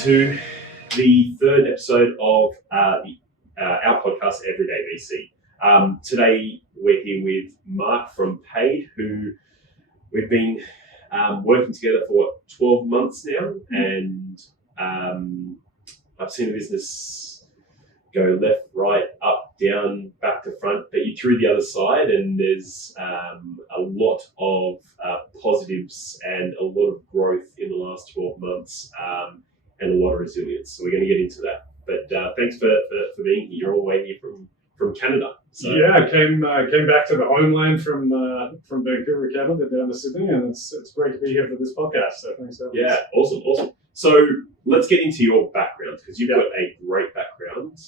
to the third episode of our podcast, Everyday VC. Today we're here with Mark from Paiid, who we've been working together for 12 months now, and I've seen the business go left, right, up, down, back to front, but you're through the other side, and there's a lot of positives and a lot of growth in the last 12 months and a lot of resilience. So we're going to get into that. But thanks for being here. You're all the way here from Canada. So. Yeah, I came back to the homeland from Vancouver, Canada, down to Sydney, and it's great to be here for this podcast. So thanks so much. Yeah, awesome. So let's get into your background, because you've got a great background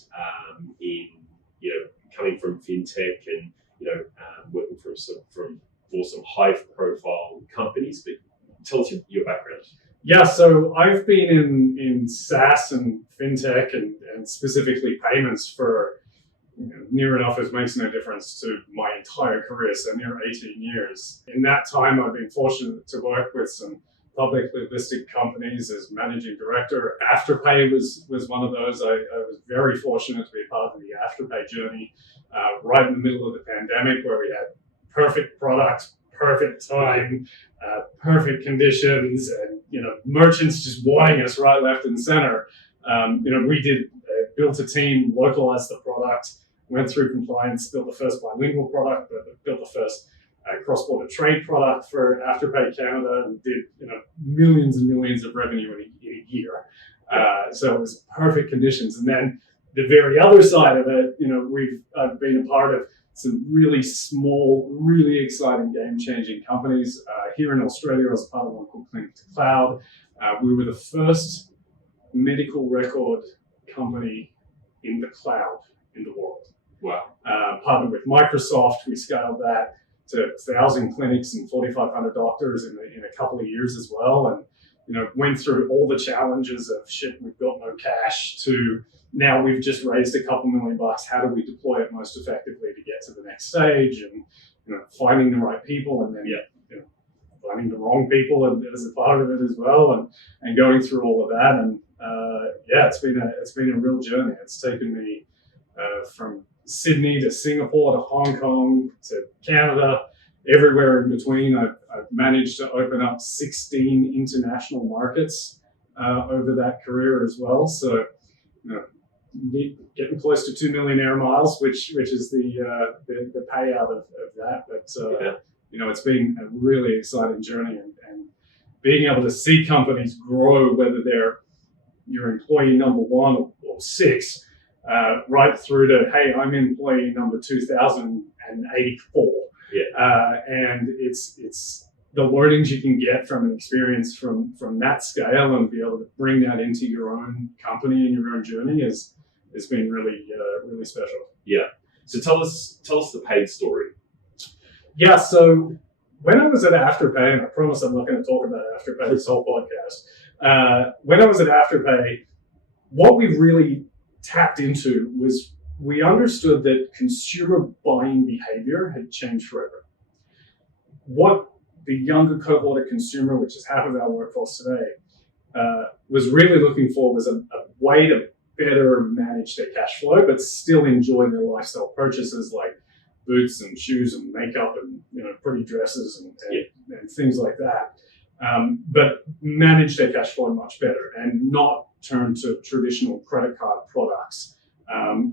in coming from fintech and working for some high profile companies. But tell us your background. Yeah, so I've been in SaaS and fintech and specifically payments for near enough as makes no difference to my entire career, so near 18 years. In that time, I've been fortunate to work with some publicly listed companies as managing director. Afterpay was one of those. I was very fortunate to be a part of the Afterpay journey right in the middle of the pandemic, where we had perfect product, perfect time, perfect conditions, and merchants just wanting us right, left, and center. We built a team, localized the product, went through compliance, built the first bilingual product, built the first cross-border trade product for Afterpay Canada, and did millions and millions of revenue in a year. So it was perfect conditions. And then the very other side of it, I've been a part of some really small, really exciting, game-changing companies. Here in Australia, I was a part of one called Clinic to Cloud. We were the first medical record company in the cloud in the world. Wow. Partnered with Microsoft, we scaled that to 1,000 clinics and 4,500 doctors in a couple of years as well. And, went through all the challenges of we've got no cash, to now we've just raised a couple $1 million. How do we deploy it most effectively to get to the next stage? And, finding the right people, and then, finding the wrong people as a part of it as well, and going through all of that. And, it's been a real journey. It's taken me from Sydney to Singapore to Hong Kong to Canada, everywhere in between. I've managed to open up 16 international markets over that career as well. So, getting close to 2 million air miles, which is the payout of that. But it's been a really exciting journey, and being able to see companies grow, whether they're your employee number 1 or 6. Right through to, hey, I'm employee number 2084. And it's the learnings you can get from an experience from that scale, and be able to bring that into your own company and your own journey has been really special. Yeah. So tell us the Paiid story. Yeah. So when I was at Afterpay, and I promise I'm not going to talk about Afterpay this whole podcast. When I was at Afterpay, what we really tapped into was we understood that consumer buying behavior had changed forever. What the younger cohort of consumer, which is half of our workforce today, was really looking for was a way to better manage their cash flow, but still enjoy their lifestyle purchases like boots and shoes and makeup and pretty dresses and things like that. But manage their cash flow much better, and not turn to traditional credit card products,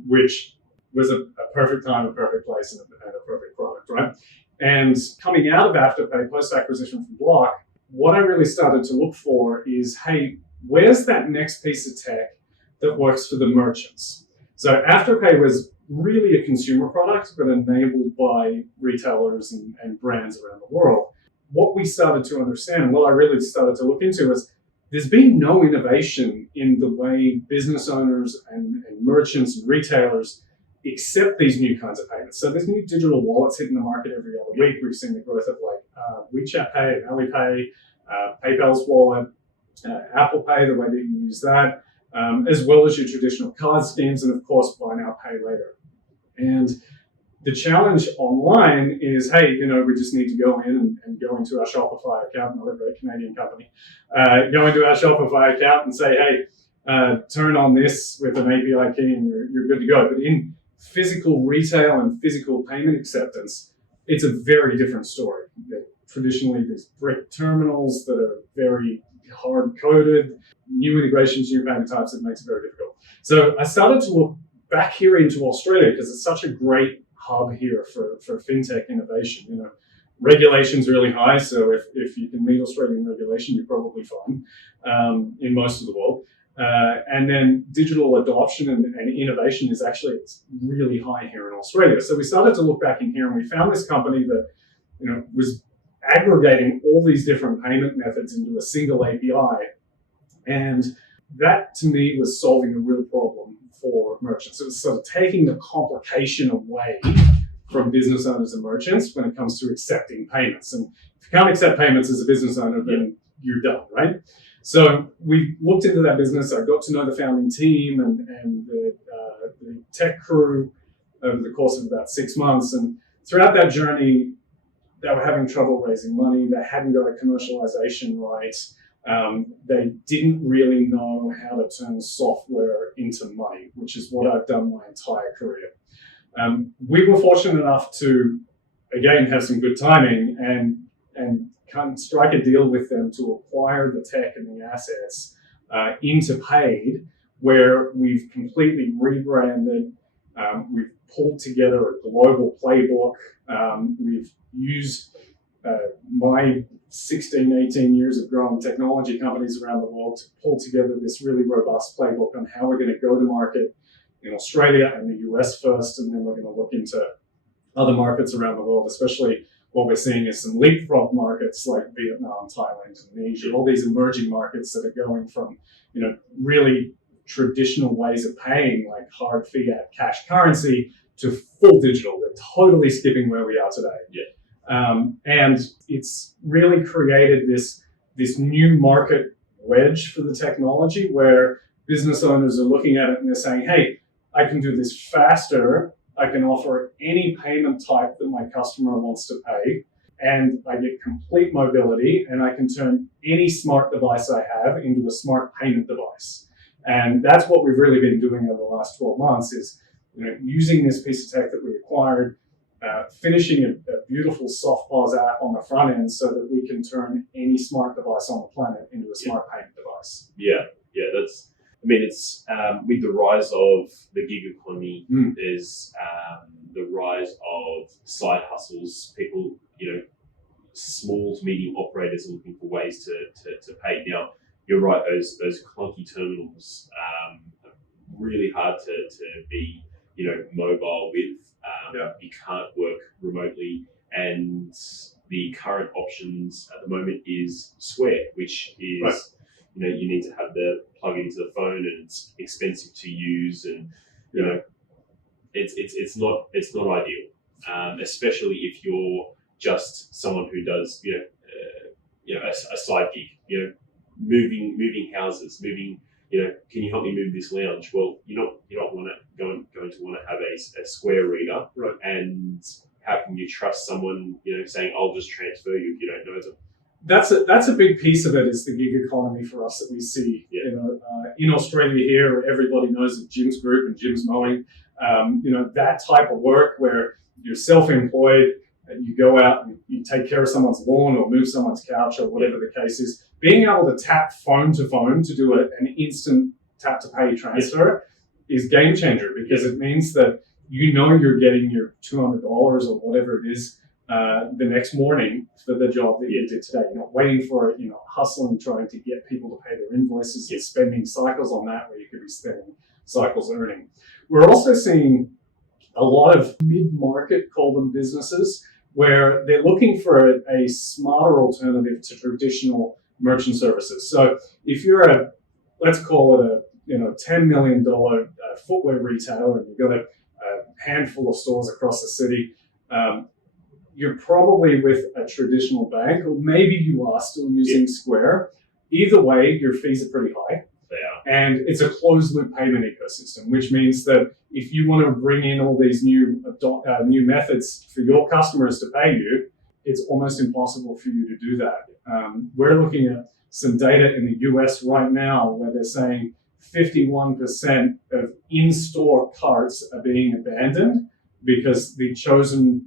which was a perfect time, a perfect place, and a perfect product, right? And coming out of Afterpay, post-acquisition from Block, what I really started to look for is, hey, where's that next piece of tech that works for the merchants? So Afterpay was really a consumer product, but enabled by retailers and brands around the world. What we started to understand, and what I really started to look into, was there's been no innovation in the way business owners and merchants and retailers accept these new kinds of payments. So there's new digital wallets hitting the market every other week. We've seen the growth of WeChat Pay and Alipay, PayPal's wallet, Apple Pay, the way that you use that, as well as your traditional card schemes, and of course, buy now, pay later. And the challenge online is, hey, we just need to go in and go into our Shopify account, another great Canadian company, go into our Shopify account and say, hey, turn on this with an API key and you're good to go. But in physical retail and physical payment acceptance, it's a very different story. Traditionally, there's brick terminals that are very hard-coded, new integrations, new payment types, it makes it very difficult. So I started to look back here into Australia because it's such a great hub here for fintech innovation. You know, regulation's really high, so if you can meet Australian regulation, you're probably fine in most of the world. And then digital adoption and innovation is actually it's really high here in Australia. So we started to look back in here and we found this company that was aggregating all these different payment methods into a single API. And that to me was solving a real problem for merchants. It was sort of taking the complication away from business owners and merchants when it comes to accepting payments. And if you can't accept payments as a business owner, then you're done, right? So we looked into that business. I got to know the founding team and the tech crew over the course of about 6 months. And throughout that journey, they were having trouble raising money. They hadn't got a commercialization right. They didn't really know how to turn software into money, which is what I've done my entire career. We were fortunate enough to, again, have some good timing and kind of strike a deal with them to acquire the tech and the assets into Paiid, where we've completely rebranded. We've pulled together a global playbook. We've used my 16, 18 years of growing technology companies around the world to pull together this really robust playbook on how we're going to go to market in Australia and the US first, and then we're going to look into other markets around the world, especially what we're seeing is some leapfrog markets like Vietnam, Thailand, Indonesia, all these emerging markets that are going from, really traditional ways of paying like hard fiat cash currency to full digital. They're totally skipping where we are today. And it's really created this new market wedge for the technology where business owners are looking at it and they're saying, hey, I can do this faster. I can offer any payment type that my customer wants to pay, and I get complete mobility, and I can turn any smart device I have into a smart payment device. And that's what we've really been doing over the last 12 months is using this piece of tech that we acquired, finishing a beautiful SoftPOS app on the front end so that we can turn any smart device on the planet into a smart payment device. That's. I mean, it's with the rise of the gig economy, there's the rise of side hustles. People, small to medium operators are looking for ways to pay. Now, you're right; those clunky terminals are really hard to be mobile with. You can't work remotely, and the current options at the moment is Square, which is. Right. You need to have the plug into the phone, and it's expensive to use, and it's not ideal, especially if you're just someone who does a side gig, moving houses, moving. Can you help me move this lounge? Well, you're not going to want to have a Square reader, right? And how can you trust someone saying I'll just transfer you if you don't know them? That's a big piece of it is the gig economy for us that we see. In Australia here, everybody knows of Jim's Group and Jim's Mowing. That type of work where you're self-employed, and you go out and you take care of someone's lawn or move someone's couch or whatever the case is. Being able to tap phone to phone to do an instant tap to pay transfer is game changer because it means that you're getting your $200 or whatever it is the next morning for the job that you did today. You're not waiting for it, hustling, trying to get people to pay their invoices and spending cycles on that where you could be spending cycles earning. We're also seeing a lot of mid-market, call them businesses, where they're looking for a smarter alternative to traditional merchant services. So if you're let's call it a $10 million footwear retailer and you've got a handful of stores across the city, you're probably with a traditional bank, or maybe you are still using Square. Either way, your fees are pretty high. They are. And it's a closed loop payment ecosystem, which means that if you want to bring in all these new methods for your customers to pay you, it's almost impossible for you to do that. We're looking at some data in the US right now where they're saying 51% of in-store carts are being abandoned because the chosen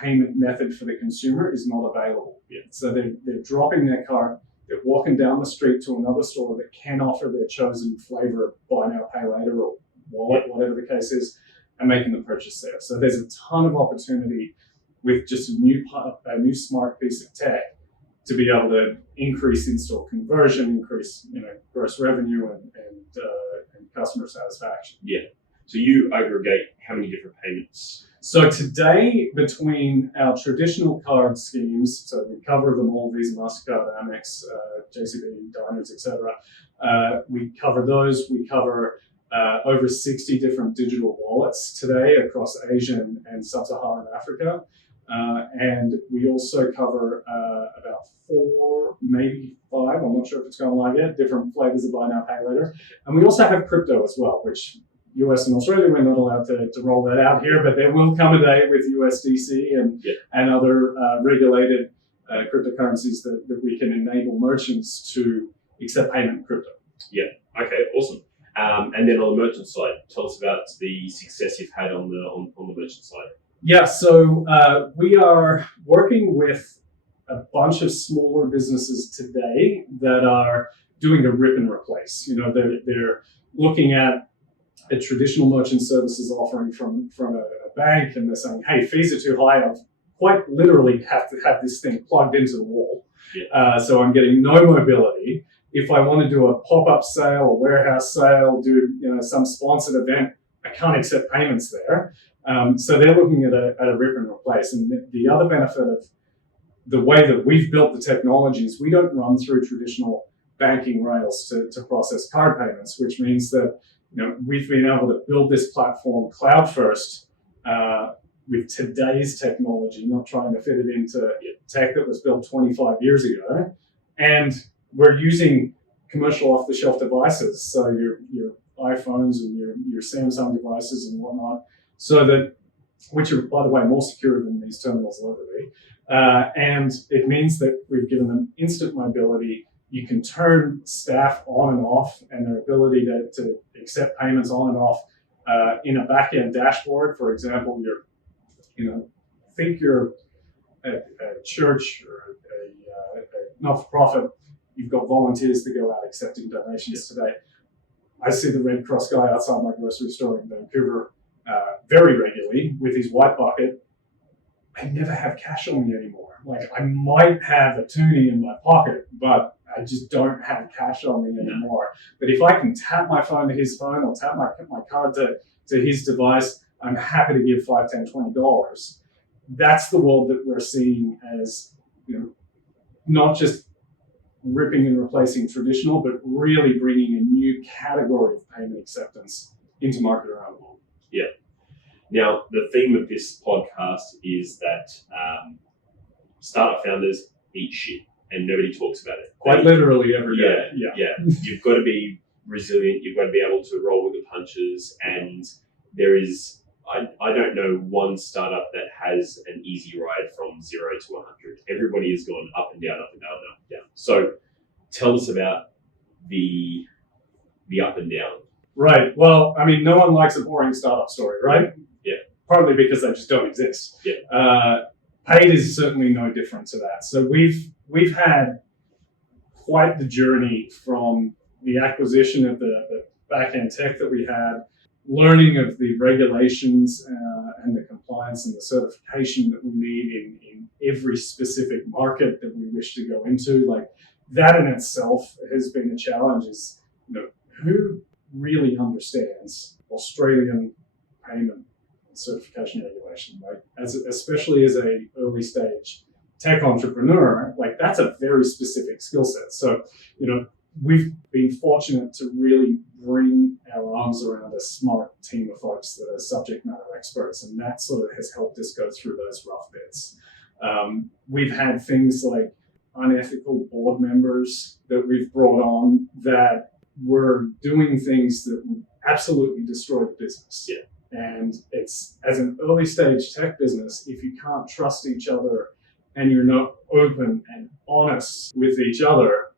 payment method for the consumer is not available. Yeah. So they're dropping their cart, they're walking down the street to another store that can offer their chosen flavor of buy now, pay later, or wallet, whatever the case is, and making the purchase there. So there's a ton of opportunity with just a new smart piece of tech to be able to increase in-store conversion, increase gross revenue, and customer satisfaction. Yeah. So you aggregate how many different payments? So today, between our traditional card schemes, so we cover them all: Visa, MasterCard, Amex, JCB, Diners, etc. We cover those. We cover over 60 different digital wallets today across Asia and Sub-Saharan Africa. And we also cover about 4, maybe 5, I'm not sure if it's going live yet, different flavors of buy now, pay later. And we also have crypto as well, which US and Australia, we're not allowed to roll that out here, but there will come a day with USDC and other regulated cryptocurrencies that we can enable merchants to accept payment in crypto. Yeah, okay, awesome. And then on the merchant side, tell us about the success you've had on the merchant side. Yeah, so we are working with a bunch of smaller businesses today that are doing a rip and replace. They're looking at a traditional merchant services offering from a bank, and they're saying, hey, fees are too high. I quite literally have to have this thing plugged into the wall. Yeah. So I'm getting no mobility. If I want to do a pop-up sale, a warehouse sale, do some sponsored event, I can't accept payments there. So they're looking at a rip and replace. And the other benefit of the way that we've built the technology is we don't run through traditional banking rails to process card payments, which means that we've been able to build this platform cloud first with today's technology, not trying to fit it into tech that was built 25 years ago. And we're using commercial off-the-shelf devices, so your iPhones and your Samsung devices and whatnot, which are, by the way, more secure than these terminals will ever be. And it means that we've given them instant mobility. You can turn staff on and off, and their ability to accept payments on and off in a back-end dashboard. For example, think you're a church or a not-for-profit. You've got volunteers that go out accepting donations today. I see the Red Cross guy outside my grocery store in Vancouver very regularly with his white bucket. I never have cash on me anymore. Like, I might have a toonie in my pocket, but I just don't have cash on me anymore. But if I can tap my phone to his phone or tap my card to his device, I'm happy to give $5, $10, $20. That's the world that we're seeing as, not just ripping and replacing traditional, but really bringing a new category of payment acceptance into market around the world. Yeah. Now, the theme of this podcast is that startup founders eat shit, and nobody talks about it. Quite literally every day. Yeah. You've got to be resilient. You've got to be able to roll with the punches. And there is, I don't know one startup that has an easy ride from 0 to 100. Everybody has gone up and down, up and down, up and down. So tell us about the up and down. Right. Well, I mean, no one likes a boring startup story, right? Yeah. Partly because they just don't exist. Yeah. Paiid is certainly no different to that. So we've had quite the journey from the acquisition of the back-end tech that we had, learning of the regulations and the compliance and the certification that we need in every specific market that we wish to go into. Like, that in itself has been a challenge. Is who really understands Australian payment certification regulation, right? Especially as a early stage tech entrepreneur, like, that's a very specific skill set. So, we've been fortunate to really bring our arms around a smart team of folks that are subject matter experts, and that sort of has helped us go through those rough bits. We've had things like unethical board members that we've brought on that were doing things that would absolutely destroy the business. Yeah. And it's, as an early stage tech business, if you can't trust each other and you're not open and honest with each other,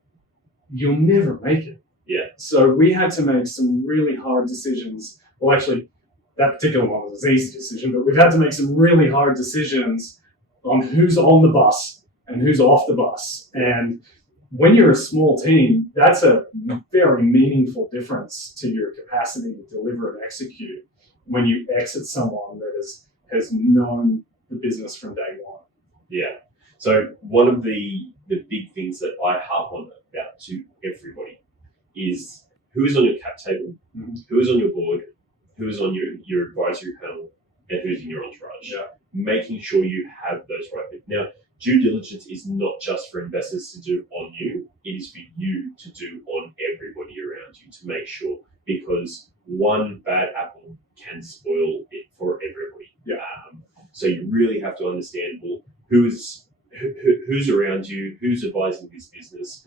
you'll never make it. Yeah. So we had to make some really hard decisions. Well, actually, that particular one was an easy decision, but we've had to make some really hard decisions on who's on the bus and who's off the bus. And when you're a small team, that's a very meaningful difference to your capacity to deliver and execute when you exit someone that has known the business from day one. Yeah. So one of the big things that I harp on about to everybody is who is on your cap table, who is on your board, who is on your advisory panel, and who's in your entourage. Yeah. Making sure you have those right people. Now, due diligence is not just for investors to do on you, it is for you to do on everybody around you to make sure, because one bad apple can spoil it for everybody. Yeah. So you really have to understand, well, who's around you, who's advising this business.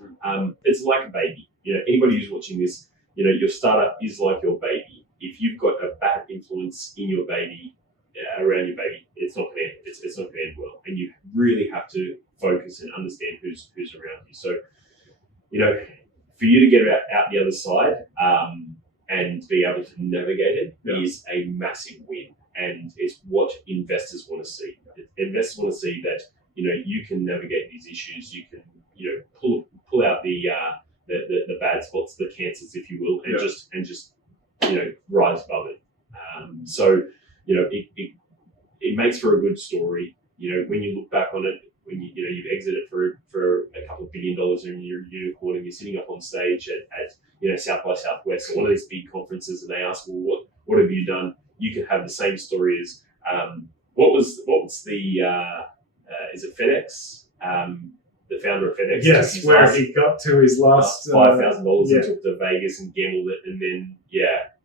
It's like a baby. Anybody who's watching this, your startup is like your baby. If you've got a bad influence in your baby, around your baby, it's not going to end. It's not going to end well. And you really have to focus and understand who's around you. So, for you to get out the other side and be able to navigate it is a massive win. And it's what investors want to see. Investors want to see that you can navigate these issues. You can pull out the bad spots, the cancers, if you will, and just rise above it. So it makes for a good story. When you look back on it, when you've exited for a couple of $1 billion in your unicorn, and you're sitting up on stage at South by Southwest or one of these big conferences, and they ask, well, what have you done? You can have the same story as what was the is it FedEx? The founder of FedEx. Yes, where he got to his last $5,000 and took to Vegas and gambled it, and then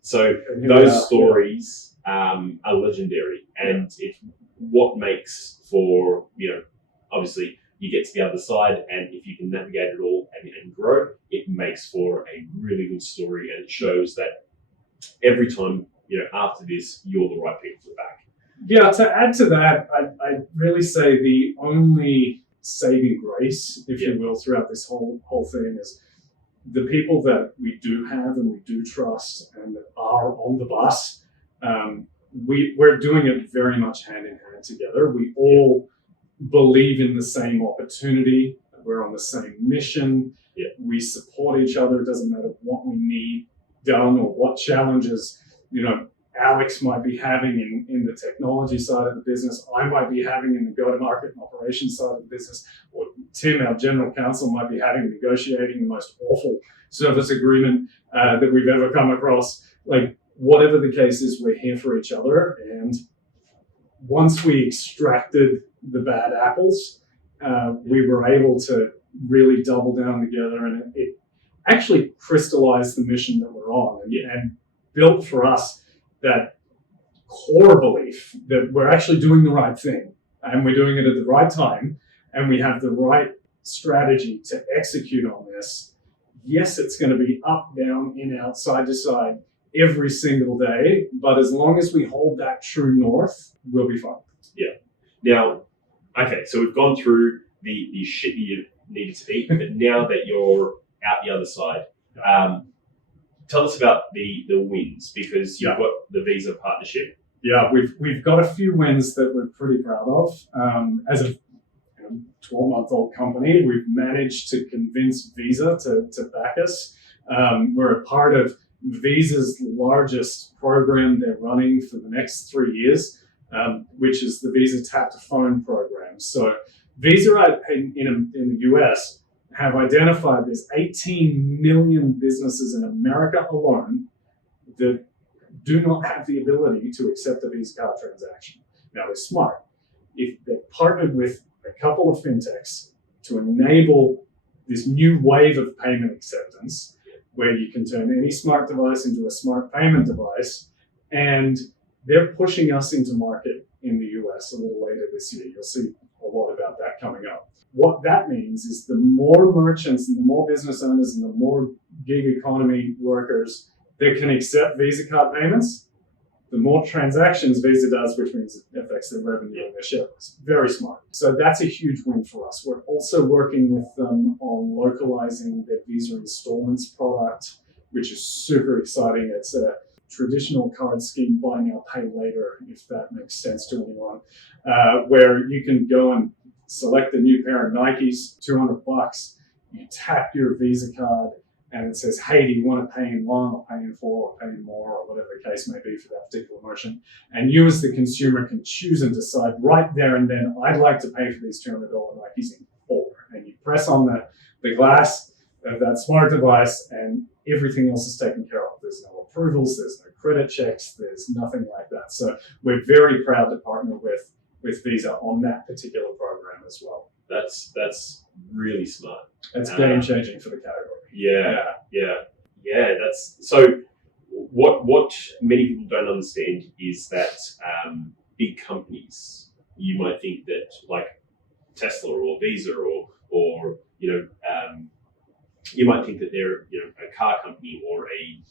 So those stories are legendary, and it's what makes for obviously you get to the other side, and if you can navigate it all and grow, it makes for a really good story, and it shows that every time after this, you're the right people to back. Yeah, to add to that, I'd really say the only saving grace, if you will, throughout this whole thing is the people that we do have and we do trust and that are on the bus. We're doing it very much hand in hand together. We all believe in the same opportunity. We're on the same mission. Yeah. We support each other. It doesn't matter what we need done or what challenges Alex might be having in the technology side of the business, I might be having in the go-to-market and operations side of the business, or Tim, our general counsel, might be having negotiating the most awful service agreement that we've ever come across. Like, whatever the case is, we're here for each other. And once we extracted the bad apples, we were able to really double down together, and it actually crystallized the mission that we're on and built for us that core belief that we're actually doing the right thing and we're doing it at the right time and we have the right strategy to execute on this. Yes, it's going to be up, down, in, out, side to side every single day, but as long as we hold that true north, we'll be fine. Yeah. Now, okay, so we've gone through the shit you needed to eat, but now that you're out the other side, tell us about the wins, because you've got the Visa partnership. Yeah, we've got a few wins that we're pretty proud of. As a 12-month-old company, we've managed to convince Visa to back us. We're a part of Visa's largest program they're running for the next 3 years, which is the Visa Tap to Phone program. So Visa in the US have identified there's 18 million businesses in America alone that do not have the ability to accept a Visa card transaction. Now, they're smart. If they've partnered with a couple of fintechs to enable this new wave of payment acceptance, where you can turn any smart device into a smart payment device, and they're pushing us into market in the US a little later this year. You'll see a lot about that coming up. What that means is the more merchants and the more business owners and the more gig economy workers that can accept Visa card payments, the more transactions Visa does, which means it affects their revenue and their shares. Very smart. So that's a huge win for us. We're also working with them on localizing their Visa installments product which is super exciting. It's a traditional card scheme, buy now, pay later, if that makes sense to anyone, where you can go and select a new pair of Nikes, $200. You tap your Visa card, and it says, hey, do you want to pay in one or pay in four or pay in more or whatever the case may be for that particular merchant. And you as the consumer can choose and decide right there and then, I'd like to pay for these $200 Nikes in four. And you press on the glass of that smart device and everything else is taken care of. There's no approvals, there's no credit checks, there's nothing like that. So we're very proud to partner with Visa on that particular program as well. That's really smart. It's game changing for the category. That's so. What many people don't understand is that big companies, you might think that like Tesla or Visa or you might think that they're a car company or a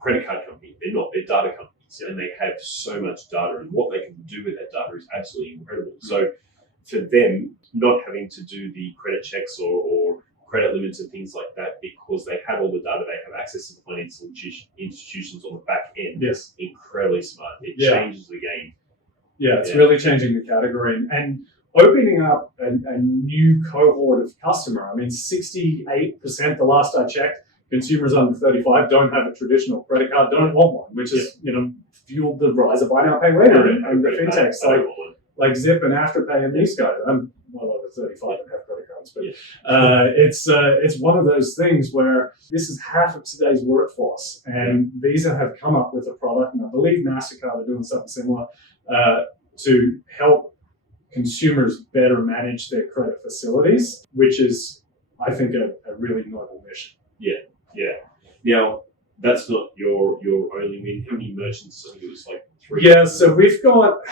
credit card company. They're not. They're data companies, and they have so much data, and what they can do with that data is absolutely incredible. So for them, not having to do the credit checks or credit limits and things like that, because they have all the data, they have access to the financial institutions on the back end. Yes. Incredibly smart. It changes the game. Yeah, it's really changing the category and opening up a new cohort of customer. I mean, 68%, the last I checked, consumers under 35 don't have a traditional credit card, don't want one, which has fueled the rise of buy now, pay later and the fintechs like Zip and Afterpay and these guys. I'm well over 35 and have credit cards, but it's one of those things where this is half of today's workforce, and Visa have come up with a product, and I believe MasterCard are doing something similar to help consumers better manage their credit facilities, which is, I think, a really noble mission. Yeah. Now, that's not your only win. How many merchants? I think it was like 3. Yeah, so we've got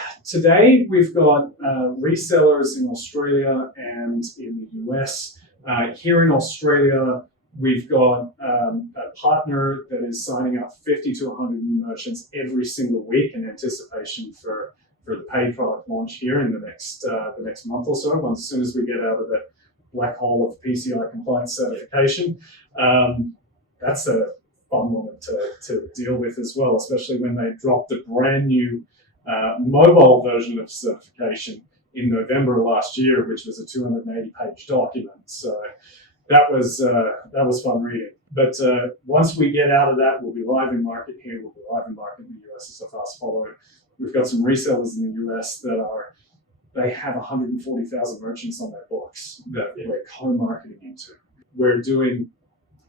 resellers in Australia and in the US. Here in Australia, we've got a partner that is signing up 50 to 100 new merchants every single week in anticipation for the Paiid product launch here in the next month or so, as soon as we get out of the black hole of PCI compliance certification. That's a fun one to deal with as well, especially when they dropped a brand new mobile version of certification in November last year, which was a 280-page document. So that was fun reading. But once we get out of that, we'll be live in market here. We'll be live in market in the US as a fast follower. We've got some resellers in the US they have 140,000 merchants on their books that we're co-marketing into. We're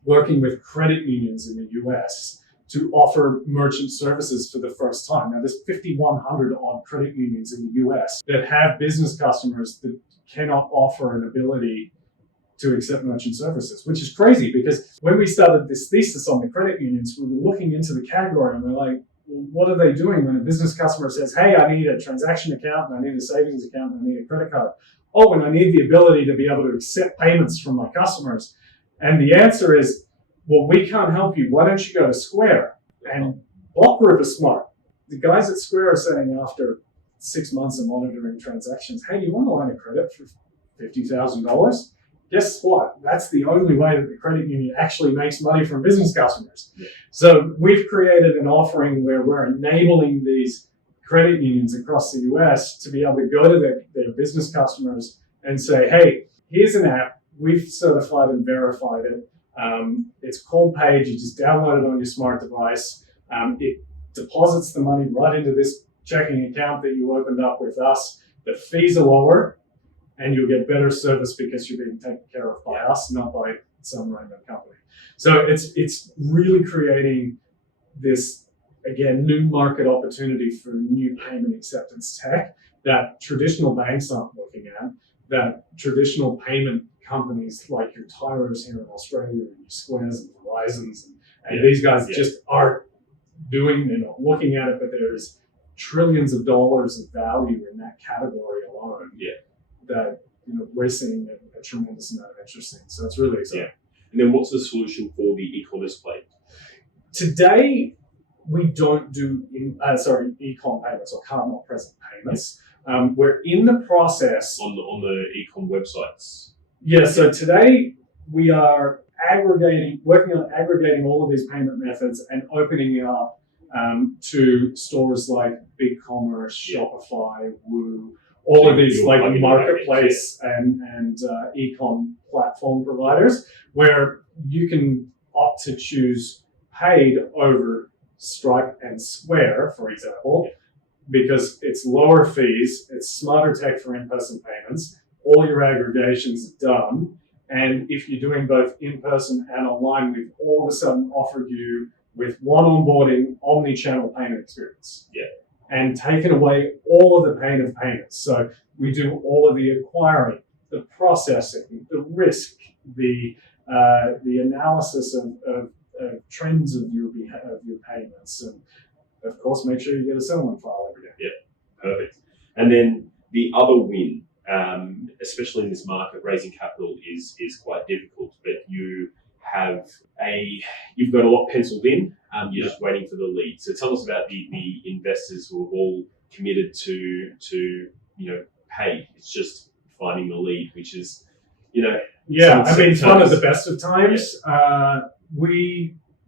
working with credit unions in the US to offer merchant services for the first time. Now, there's 5,100 odd credit unions in the US that have business customers that cannot offer an ability to accept merchant services, which is crazy because when we started this thesis on the credit unions, we were looking into the category and we're like, well, what are they doing when a business customer says, hey, I need a transaction account, and I need a savings account, and I need a credit card? Oh, and I need the ability to be able to accept payments from my customers. And the answer is, well, we can't help you. Why don't you go to Square? And Blockgroup is smart. The guys at Square are saying after 6 months of monitoring transactions, hey, you want a line of credit for $50,000? Guess what? That's the only way that the credit union actually makes money from business customers. Yeah. So we've created an offering where we're enabling these credit unions across the US to be able to go to their business customers and say, hey, here's an app. We've certified and verified it. It's called Paiid. You just download it on your smart device. It deposits the money right into this checking account that you opened up with us. The fees are lower, and you'll get better service because you're being taken care of by us, not by some random company. So it's really creating this, again, new market opportunity for new payment acceptance tech that traditional banks aren't looking at, that traditional payment companies like your Tyros here in Australia, and your Squares and Verizons, and these guys just aren't doing, looking at it, but there's trillions of dollars of value in that category alone. That we're seeing a tremendous amount of interest in. So it's really exciting. And then what's the solution for the e-commerce play? Today, we don't do e-com payments or card not present payments. We're in the process on the e-com websites. Yeah. So today we are working on aggregating all of these payment methods and opening it up to stores like BigCommerce, Shopify, Woo, all of these like marketplace and e-com platform providers, where you can opt to choose Paiid over Stripe and Square, for example, because it's lower fees, it's smarter tech for in-person payments, all your aggregations are done, and if you're doing both in-person and online, we've all of a sudden offered you with one onboarding, omni-channel payment experience. Yeah. And taken away all of the pain of payments. So we do all of the acquiring, the processing, the risk, the analysis of trends of your payments, and of course, make sure you get a settlement file every day. Yeah, perfect. And then the other win, especially in this market, raising capital is quite difficult, but you've got a lot penciled in. You're just waiting for the lead. So tell us about the investors who have all committed to Paiid. It's just finding the lead, which is, it's one of the best of times. Yeah.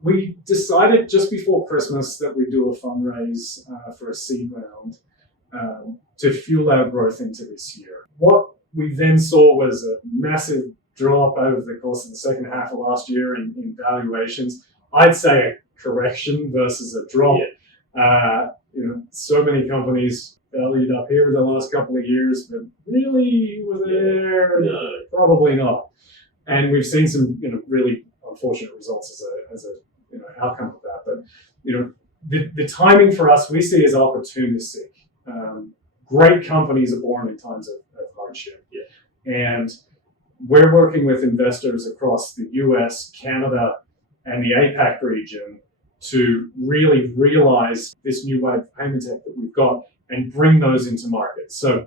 We decided just before Christmas that we'd do a fundraise for a seed round to fuel our growth into this year. What we then saw was a massive drop over the course of the second half of last year in valuations. I'd say a correction versus a drop. Yeah. So many companies valued up here the last couple of years, but really were there? No. Probably not. And we've seen some really unfortunate results as a outcome of that. But the timing for us we see as opportunistic. Great companies are born in times of hardship. Yeah. And we're working with investors across the US, Canada, and the APAC region to really realize this new wave of payment tech that we've got and bring those into market. So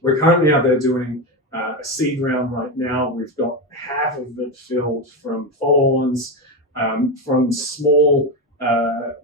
we're currently out there doing a seed round right now. We've got half of it filled from follow-ons, from small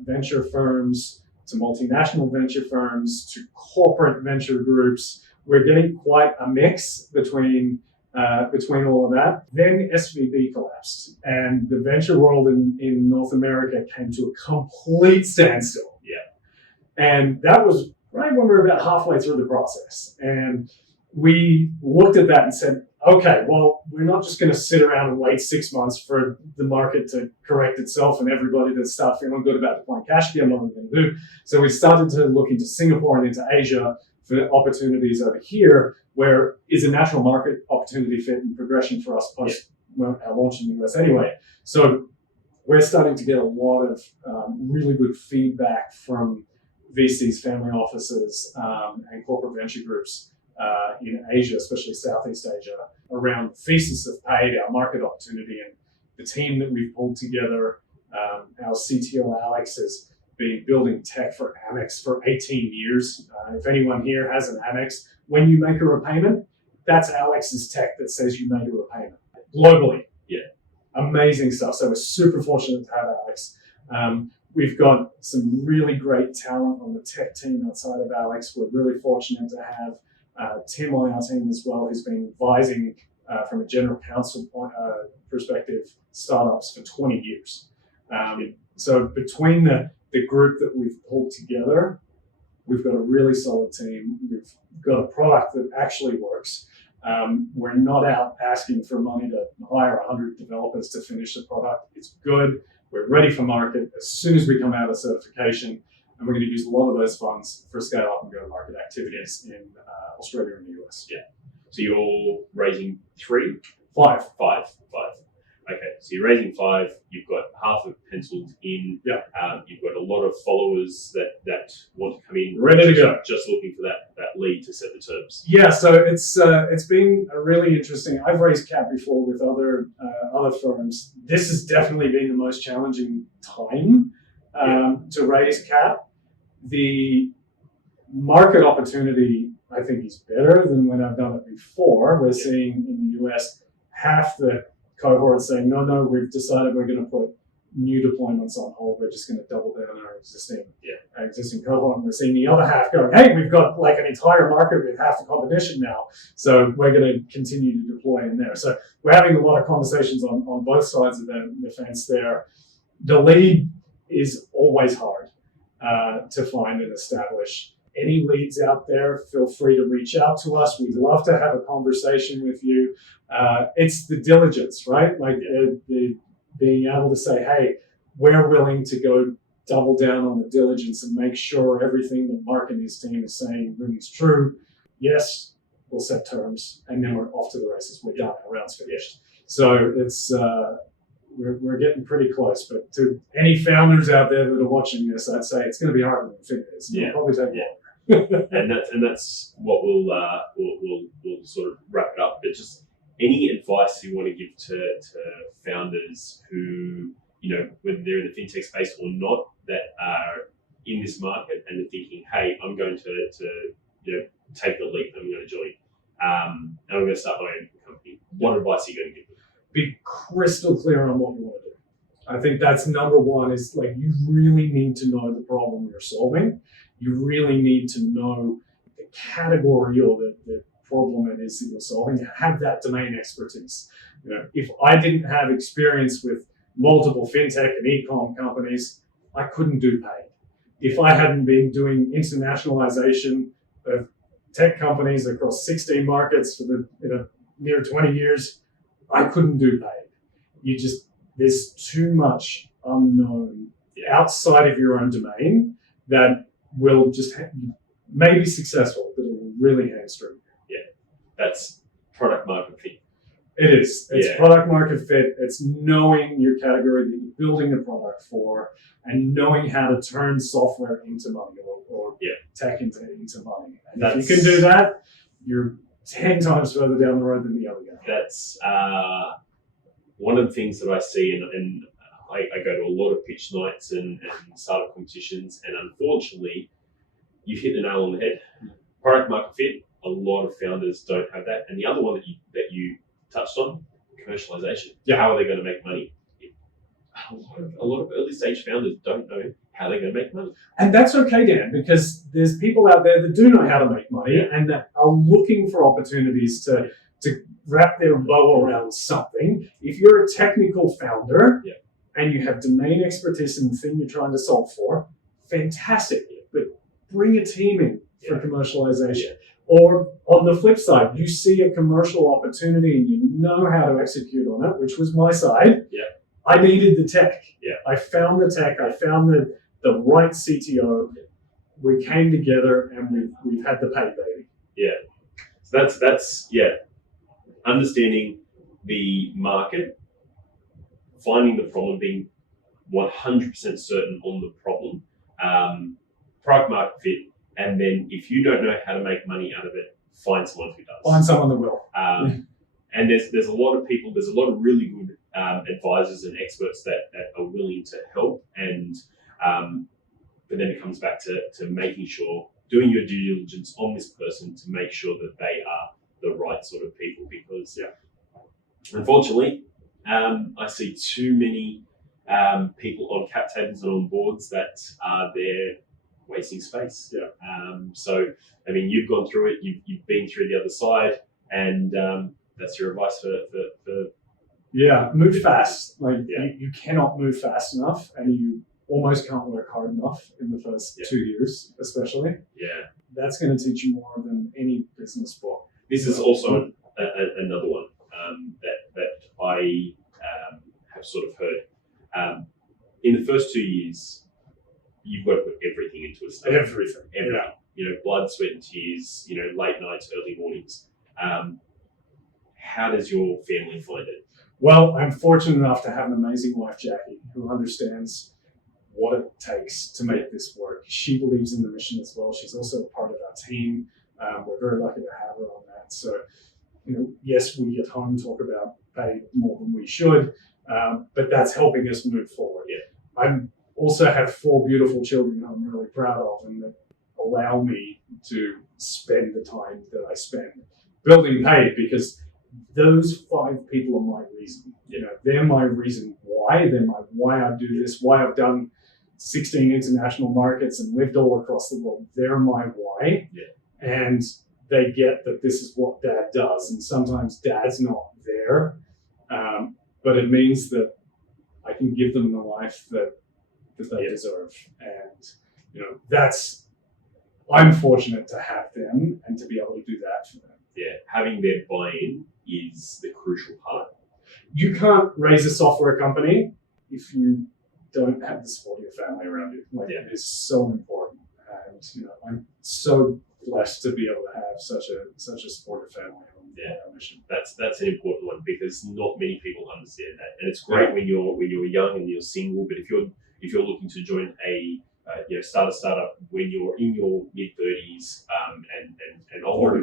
venture firms to multinational venture firms to corporate venture groups. We're getting quite a mix between all of that. Then SVB collapsed, and the venture world in North America came to a complete standstill. Yeah, and that was right when we were about halfway through the process, and we looked at that and said, okay, well, we're not just going to sit around and wait 6 months for the market to correct itself and everybody to start feeling good about deploying cash again. What are we going to do? So we started to look into Singapore and into Asia for opportunities over here, where is a natural market opportunity fit and progression for us post our launch in the US anyway. So we're starting to get a lot of really good feedback from VCs, family offices, and corporate venture groups in Asia, especially Southeast Asia, around the thesis of Paiid, our market opportunity, and the team that we've pulled together. Our CTO, Alex, has been building tech for Amex for 18 years. If anyone here has an Amex, when you make a repayment, that's Alex's tech that says you made a repayment globally. Yeah, amazing stuff. So we're super fortunate to have Alex. We've got some really great talent on the tech team outside of Alex. We're really fortunate to have Tim on our team as well, who's been advising from a general counsel perspective startups for 20 years. So between the group that we've pulled together, we've got a really solid team. We've got a product that actually works. We're not out asking for money to hire 100 developers to finish the product. It's good. We're ready for market as soon as we come out of certification, and we're going to use a lot of those funds for scale up and go to market activities in Australia and the US. Yeah. So you're raising Five. Okay, so you're raising 5. You've got half of penciled in. Yeah. You've got a lot of followers that want to come in. Ready to go. Just looking for that lead to set the terms. Yeah. So it's been a really interesting. I've raised cap before with other firms. This has definitely been the most challenging time to raise cap. The market opportunity, I think, is better than when I've done it before. We're seeing in the US half the cohort saying, no, we've decided we're going to put new deployments on hold. We're just going to double down on our existing cohort. And we're seeing the other half going, hey, we've got like an entire market with half the competition now. So we're going to continue to deploy in there. So we're having a lot of conversations on both sides of the fence there. The lead is always hard to find and establish. Any leads out there, feel free to reach out to us. We'd love to have a conversation with you. It's the diligence, right? Like the being able to say, hey, we're willing to go double down on the diligence and make sure everything that Mark and his team is saying rings true. Yes, we'll set terms, and then we're off to the races. We're done. Our round's finished. So it's we're getting pretty close. But to any founders out there that are watching this, I'd say it's going to be harder than you think it is. It'll probably take longer. and that's what we'll sort of wrap it up. But just any advice you want to give to founders who, whether they're in the fintech space or not, that are in this market and they're thinking, hey, I'm going to take the leap, I'm going to join, and I'm going to start my own company. What advice are you going to give them? Be crystal clear on what you want to do. I think that's number one, is like you really need to know the problem you're solving. You really need to know the category or the problem it is that you're solving, to have that domain expertise. If I didn't have experience with multiple fintech and e-com companies, I couldn't do Paiid. If I hadn't been doing internationalization of tech companies across 16 markets for the near 20 years, I couldn't do Paiid. There's too much unknown outside of your own domain that will just may be successful, but it will really hamstring. That's product market fit. It is. It's product market fit. It's knowing your category that you're building the product for, and knowing how to turn software into money or tech into money. And if you can do that, you're 10 times further down the road than the other guy. That's one of the things that I see, and I go to a lot of pitch nights and startup competitions, and unfortunately, you've hit the nail on the head. Product market fit. A lot of founders don't have that. And the other one that you touched on, commercialization. How are they going to make money? A lot of early stage founders don't know how they're going to make money. And that's okay, Dan, because there's people out there that do know how to make money and that are looking for opportunities to wrap their bow around something. If you're a technical founder and you have domain expertise in the thing you're trying to solve for, fantastic. But bring a team in for commercialization. Or on the flip side, you see a commercial opportunity and you know how to execute on it, which was my side. I needed the tech. I found the tech. I found the right CTO. We came together and we've had the Paiid baby. So that's understanding the market, finding the problem, being 100% certain on the problem, product market fit. And then if you don't know how to make money out of it, find someone who does. Find someone that will. And there's a lot of people, there's a lot of really good advisors and experts that are willing to help. And but then it comes back to making sure, doing your due diligence on this person to make sure that they are the right sort of people. Because unfortunately, I see too many people on cap tables and on boards that are there wasting space. So, I mean, you've gone through it, you've been through the other side, and that's your advice for move fast. You cannot move fast enough, and you almost can't work hard enough in the first 2 years, especially. That's going to teach you more than any business book. This is also another one that I have sort of heard. In the first 2 years, you've got to put everything into a startup. Everything. Blood, sweat, and tears. Late nights, early mornings. How does your family find it? Well, I'm fortunate enough to have an amazing wife, Jackie, who understands what it takes to make this work. She believes in the mission as well. She's also a part of our team. We're very lucky to have her on that. So, yes, we at home talk about Paiid more than we should, but that's helping us move forward. I also have 4 beautiful children who I'm really proud of and that allow me to spend the time that I spend building Paiid, because those 5 people are my reason. They're my reason why. They're my why I do this, why I've done 16 international markets and lived all across the world. They're my why. And they get that this is what dad does. And sometimes dad's not there, but it means that I can give them the life that they deserve. And, I'm fortunate to have them and to be able to do that for them. Yeah, having their buy-in is the crucial part. You can't raise a software company if you don't have the support of your family around you. It is so important. And, I'm so blessed to be able to have such a supportive family on our mission. That's an important one, because not many people understand that. And it's great when you're young and you're single, but if you're looking to join start a startup when you're in your mid-30s and older.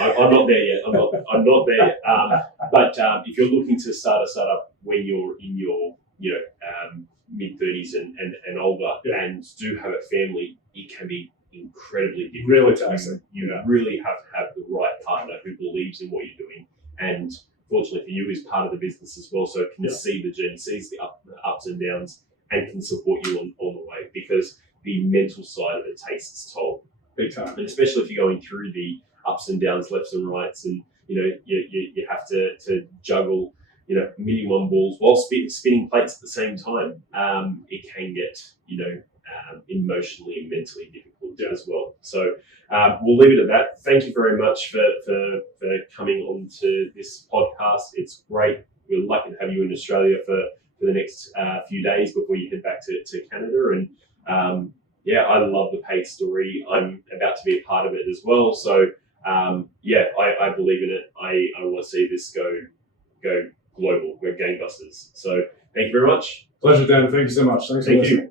I'm not there yet. I'm not there yet. But if you're looking to start a startup when you're in your mid-30s and older, and do have a family, it can be incredibly difficult. Really taxing. You really have to have the right partner who believes in what you're doing, and fortunately for you, is part of the business as well, so can see the journey, sees the ups and downs, and can support you on the way, because the mental side of it takes its toll. Big time. And especially if you're going through the ups and downs, lefts and rights, and you have to juggle minimum balls while spinning plates at the same time. It can get emotionally and mentally difficult as well. So we'll leave it at that. Thank you very much for coming on to this podcast. It's great. We're lucky to have you in Australia for the next few days before you head back to Canada. And I love the Paiid story. I'm about to be a part of it as well. So I believe in it. I want to see this go global. We're gangbusters. So thank you very much. Pleasure, Dan. Thank you so much. Thanks for listening.